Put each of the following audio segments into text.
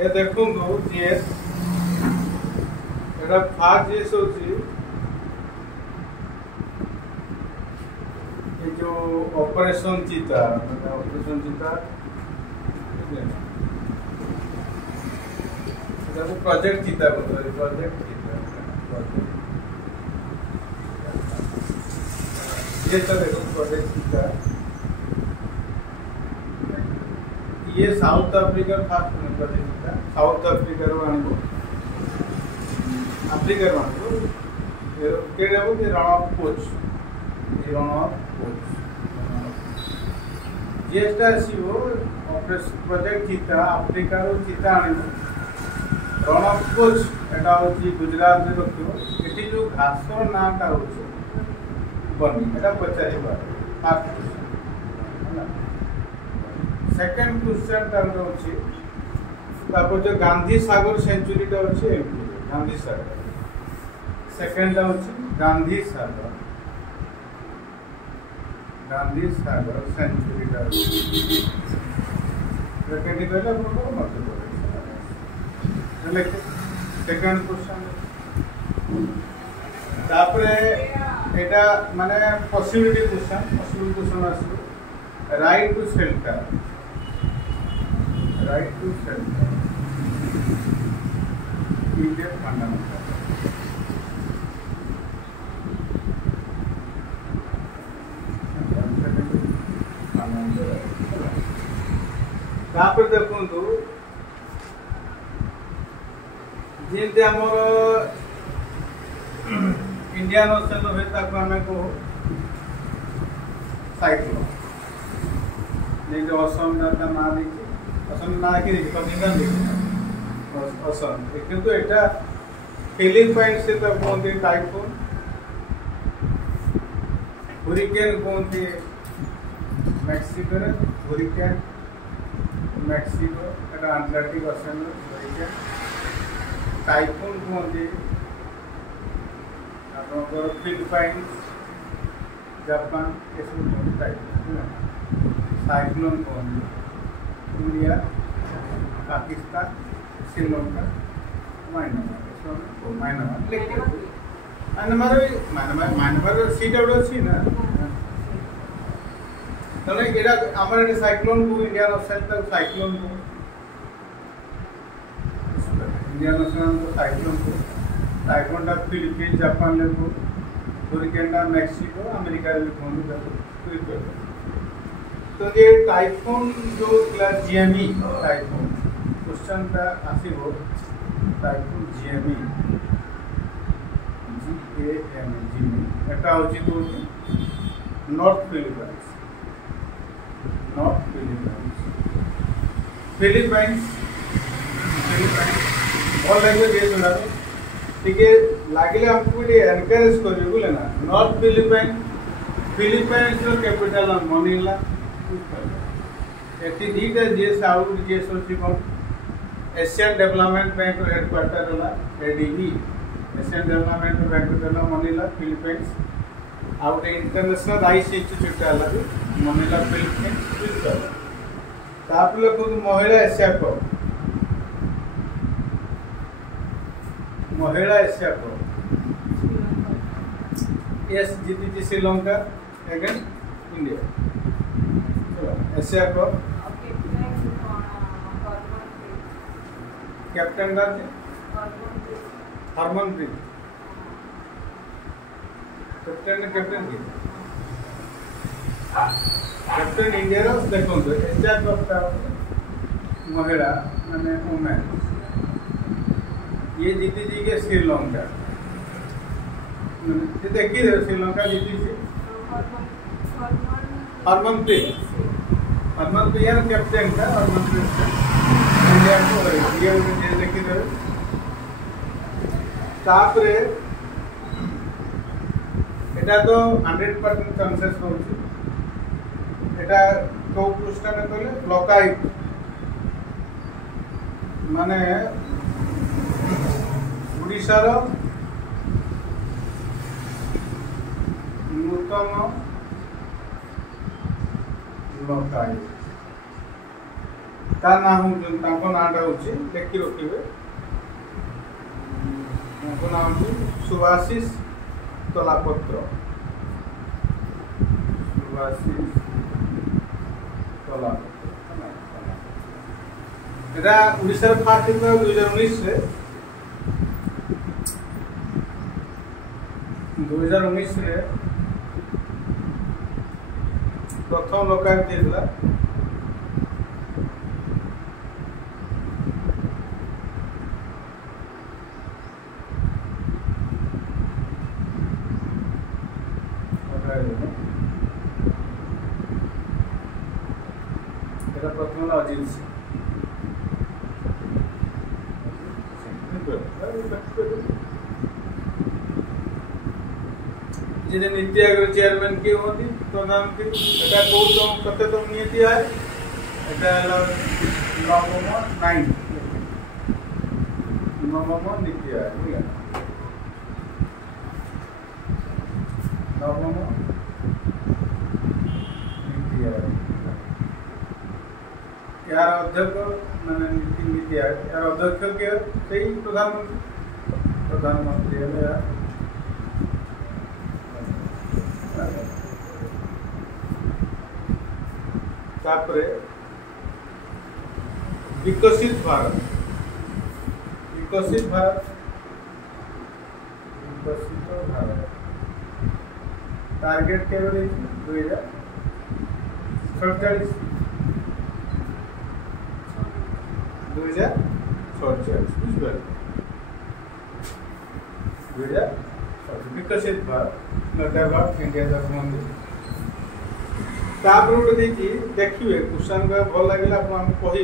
ये देखो जीएस एटा fast GS होची ये जो ऑपरेशन चीता प्रोजेक्ट चीता प्रोजेक्ट ये देखो प्रोजेक्ट चीता ये साउथ अफ्रीका फास्ट प्रोजेक्ट चीता साउथ अफ्रीका रो आनिबो अफ्रीका रो आनिबो केडे हो कि रण ऑफ कोच जेस्टा आसीबो ऑपरेशन प्रोजेक्ट चीता अफ्रीका रो चीता आनिबो रण ऑफ कोच एटा होची गुजरात रे रखियो एठी जो घासर नाटा होची बनी एटा पचारिबा फास्ट क्वेश्चन सेकंड क्वेश्चन तार होची तापर जो गांधी सागर सेंचुरी टा होची गांधी सागर सेकंड टा होची गांधी सागर सेंचुरी टा सेकंड कहला आपको मत सेकंड क्वेश्चन तापरे एटा माने पॉसिबिलिटी क्वेश्चन आसो right to shelter is a fundamental तापर देखो जेते हमर इंडियन ओशन होय ताको हमें को साइक्लोन ने जो असम दाता ना देखि असम ना कि कमिंगन देखि असम किंतु एटा फिलीपाइन से तो कोनती टाइफून हुरिकेन कोनती मेक्सिको हुरिकेन मेक्सिको एटा अटलांटिक ओशन हुरिकेन टाइफून कहते आपंकर फिलिपाइन्स जापान ये सब टाइफून साइक्लोन कहते इंडिया पाकिस्तान श्रीलंका माइनमार सीटा गोटे अच्छी ना तेना यहाँ आम साइक्लोन को इंडियन ओशन तक साइक्लोन को इंडियन ओशन को साइक्लोन टा फिलिपीन जापान ले को हुरिकेन टा मेक्सिको अमेरिका रे को तो ये टाइफून जो क्लास जीएमई टाइफून क्वेश्चन टा आसीबो टाइफून जीएमई जीएमई एटा होची तो नॉर्थ फिलिपाइंस और लैंग्वेज ये सुना ठीक है लागिले हमको ये एनकरेज करियो बोले ना नॉर्थ फिलिपाइंस रो कैपिटल मनीला एटी दीटा जेस आउट जेस होची कोन एशियन डेवलपमेंट बैंक रो हेडक्वार्टर होला एडीबी एशियन डेवलपमेंट बैंक रो मनीला फिलिपाइंस आउट इंटरनेशनल आईसी इंस्टीट्यूट होला मनीला फिलिपाइंस तापले को महिला एशिया कप यस जीती Sri Lanka against India Asia cup captain Harmanpreet captain India रो देखो एशिया कप महिला माने वुमेन ये जीती जी के श्रीलंका देखी श्रीलंका जीती थी हरमनप्रीत यार कैप्टन था हरमनप्रीत इंडिया को ये देखी तापरे एटा तो 100% चांसेस होची एटा तो क्वेश्चन कहले ब्लॉकाइट माने ओडिशार नूतन ब्लॉकाइट ता ना हूँ नाटा हूँ देखी रखिए ना हूँ सुभाषिष तलापत्र सुभाषिष तलापत्र एटा उड़ीसा फास्ट 2019 रे प्रथम लोकायुक्त दिला प्रथम अजीत सिंह जी नीति आयोग चेयरमैन किए होती प्रधानमंत्री एटा कौन कतेतम नीति आयोग एटा नवम नीति आयोग नवम नीति आयोग यार अध्यक्ष माने नीति आयोग यार अध्यक्ष के सही प्रधानमंत्री है यार तापरे विकसित भारत टारगेट के 2047 विकसित भारत डेवलप इंडिया संबंधी गोटे देखिए देखिए क्वेश्चन भल लगे कहे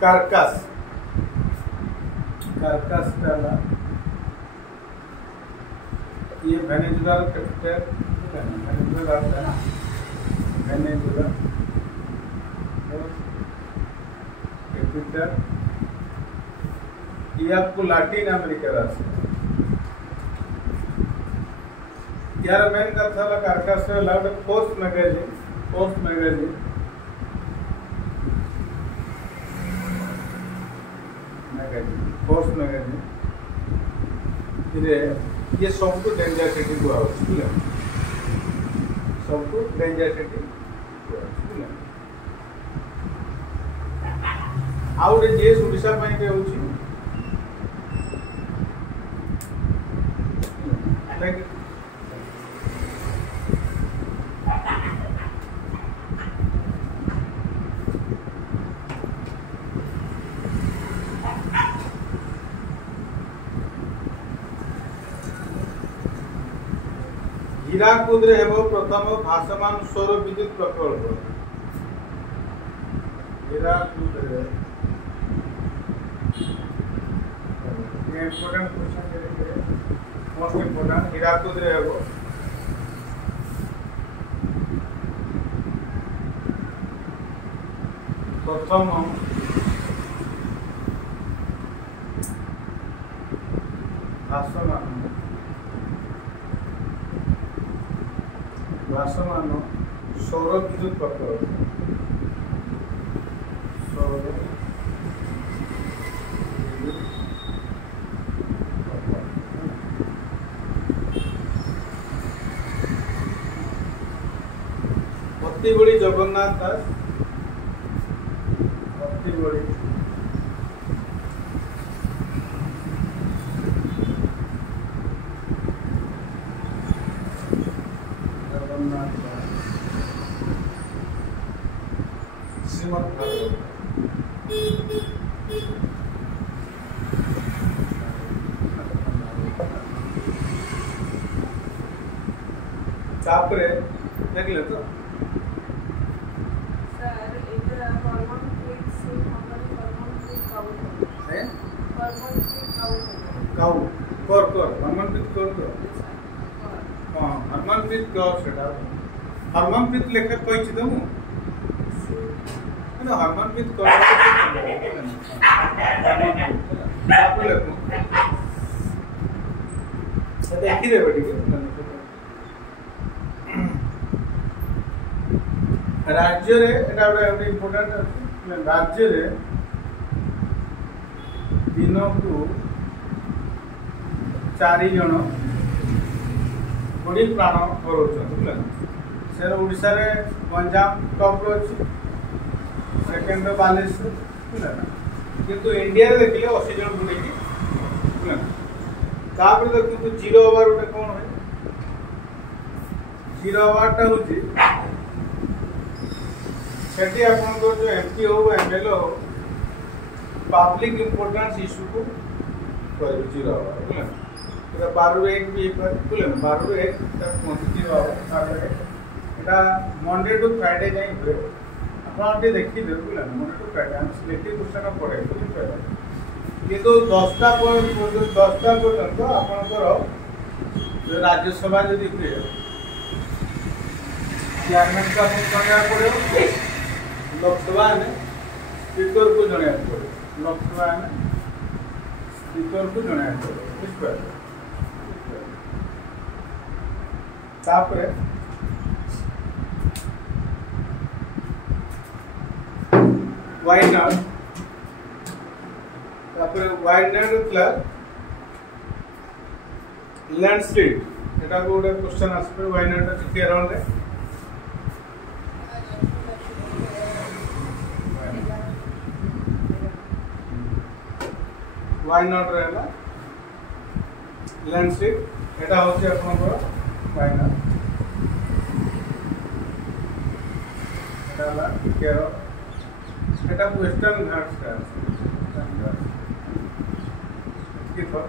कार्कास ये वेनेजुला कैपिटल वेनेजुला कैपिटल ये आपको लैटिन अमेरिका राष्ट्र यार मेन कथा ला कार्कास लाउड फोर्स मैगजीन ये सबको डेंजर सिटी को सबको डेंजर सिटी आउ जेएस ओडिशा पाई के होची हीराकुद प्रथम भाषमान सौर विद्युत प्रकल्प Hirakud important question most important Hirakud प्रथम भाषमान सौर विद्युत प्रकल्प अति बड़ी जगन्नाथ दास अति बड़ी श्रीमद भागवत तापरे देखले तो सर इधर हार्मोन प्लेट से हमारे हार्मोन प्लेट काउ कर हार्मोन प्लेट कर हां हार्मोन प्लेट कर सेटा हार्मोन प्लेट लेखक कहि छी दमु ना हार्मोन प्लेट कर तापरे लेखो देखि रे बेटी राज्य रे एटा इम्पोर्टेंट राज्य रे दिन को 4 जन बुढ़ी प्राण हर से ओडिशा रे गंजाम टॉप अच्छी सेकेंड बालेश्वर किंतु इंडिया रे देखिले 80 जन बुढ़ी की तापर देखो जीरो ओवर गोटे कौन है जीरो ओवर हूँ सेठी आपंकर जो एमपी हो एमएलए हो पब्लिक इम्पोर्टेंस इश्यू को कर जीरो ओवर बुझे 12 भी बुझे 12 पहुँची जीरो ओवर এটা मंडे टू फ्राइडे जाए हुए आप देखिए बुझे मंडे टू फ्राइडे हम सिलेक्टिव क्वेश्चन पढ़े बुझे किंतु 10टा पर्यंत आपंकर राज्यसभा जदि हुए चेयरमैन को आपको पड़े लोकसभा में स्पीकर को जन पड़े लोकसभा में स्पीकर को जन पड़े बुझिपारे वायनाड लैंडस्लाइड एटा गोटे क्वेश्चन आसपे वायनाड केरल रे वायनाड रहला लैंडस्लाइड एटा होची आपनकर वायनाड एटा केरल एटा वेस्टर्न घाट्स का ठीक है